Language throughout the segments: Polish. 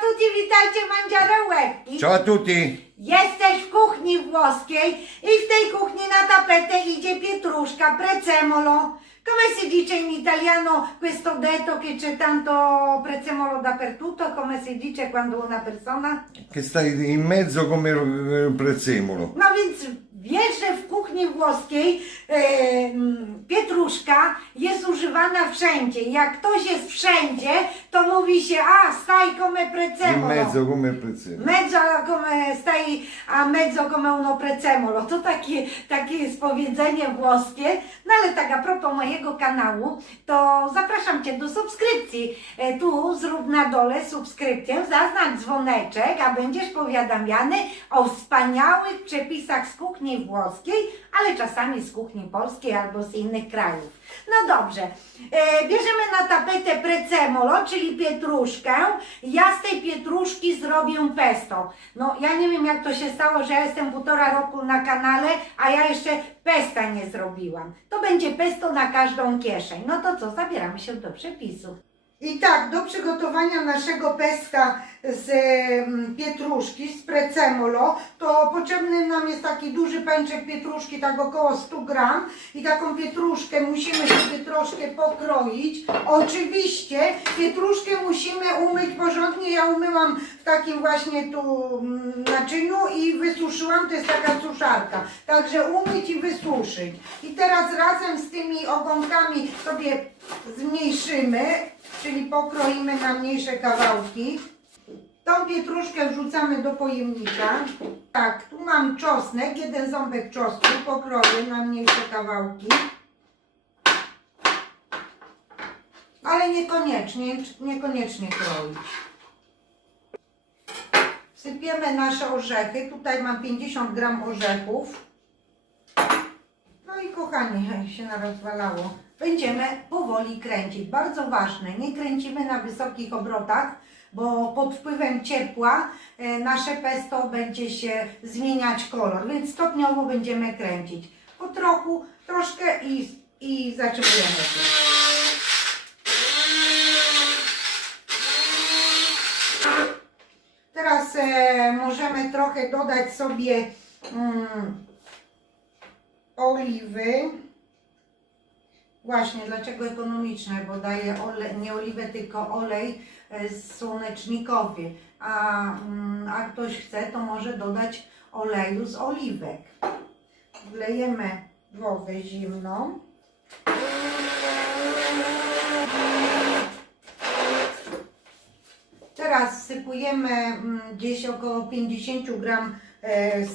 tutti, witajcie Mandziarełek. Ciao a tutti! Jesteś w kuchni włoskiej i w tej kuchni na tapetę idzie pietruszka, prezzemolo. Come si dice in italiano questo detto che c'è tanto prezzemolo dappertutto? Come si dice quando una persona... Che stai in mezzo come un prezzemolo. No więc wiesz, że w kuchni włoskiej e, mm, pietruszka jest używana wszędzie. Jak ktoś jest wszędzie, to mówi się, a stai come In prezzemolo. mezzo come un prezzemolo. Mezzo come stai a mezzo come uno prezzemolo. To takie, takie jest powiedzenie włoskie. No ale tak a propos mojego kanału, to zapraszam Cię do subskrypcji. E, Tu zrób na dole subskrypcję, zaznacz dzwoneczek, a będziesz powiadamiany o wspaniałych przepisach z kuchni włoskiej, ale czasami z kuchni polskiej albo z innych krajów. No dobrze, e, bierzemy na tapetę prezzemolo, czyli pietruszkę. Ja z tej pietruszki zrobię pesto. No ja nie wiem jak to się stało, że ja jestem półtora roku na kanale, a ja jeszcze pesta nie zrobiłam. To będzie pesto na każdą kieszeń. No to co, zabieramy się do przepisów. I tak, do przygotowania naszego peska z em, pietruszki, z prezzemolo, to potrzebny nam jest taki duży pęczek pietruszki, tak około 100 gram. I taką pietruszkę musimy sobie troszkę pokroić. Oczywiście pietruszkę musimy umyć porządnie. Ja umyłam w takim właśnie tu mm, naczyniu i wysuszyłam, to jest taka suszarka. Także umyć i wysuszyć. I teraz razem z tymi ogonkami sobie zmniejszymy, czyli pokroimy na mniejsze kawałki. Tą pietruszkę wrzucamy do pojemnika. Tak, tu mam czosnek, jeden ząbek czosnku, pokroję na mniejsze kawałki. Ale niekoniecznie, niekoniecznie kroić. Wsypiemy nasze orzechy. Tutaj mam 50 gram orzechów. Kochani, się narozwalało. Będziemy powoli kręcić. Bardzo ważne, nie kręcimy na wysokich obrotach, bo pod wpływem ciepła e, nasze pesto będzie się zmieniać kolor, więc stopniowo będziemy kręcić. Po trochu, troszkę i, i zaczynamy. Teraz e, możemy trochę dodać sobie mm, oliwy. Właśnie, dlaczego ekonomiczne? Bo daje ole, nie oliwę, tylko olej e, słonecznikowy. A, mm, a ktoś chce, to może dodać oleju z oliwek. Wlejemy wodę zimną. Teraz sypujemy mm, gdzieś około 50 gram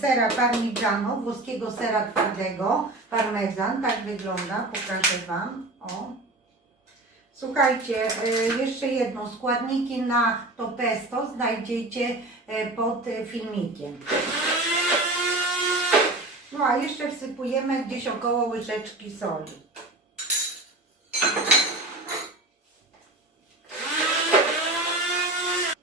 sera parmigiano, włoskiego sera twardego, parmezan, tak wygląda, pokażę Wam. O. Słuchajcie, e, jeszcze jedno, składniki na to pesto znajdziecie e, pod e, filmikiem. No a jeszcze wsypujemy gdzieś około łyżeczki soli.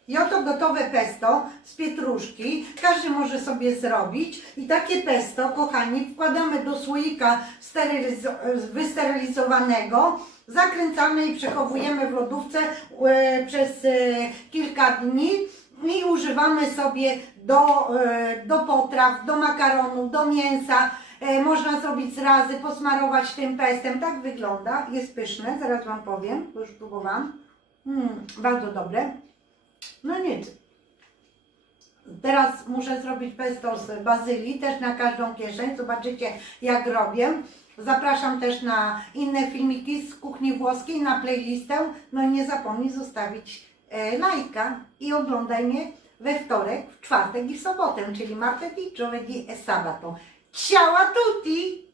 I oto gotowe pesto z pietruszki. Każdy może sobie zrobić. I takie pesto, kochani, wkładamy do słoika sterylizo- wysterylizowanego. Zakręcamy i przechowujemy w lodówce e, przez e, kilka dni i używamy sobie do, e, do potraw, do makaronu, do mięsa. E, Można zrobić z razy, posmarować tym pestem. Tak wygląda. Jest pyszne, zaraz Wam powiem, bo już próbowałam. Mm, bardzo dobre. No nic. Teraz muszę zrobić pesto z bazylii, też na każdą kieszeń. Zobaczycie jak robię. Zapraszam też na inne filmiki z kuchni włoskiej, na playlistę. No i nie zapomnij zostawić e, lajka i oglądaj mnie we wtorek, w czwartek i w sobotę, czyli martedì, giovedì e sabato. Ciao a tutti!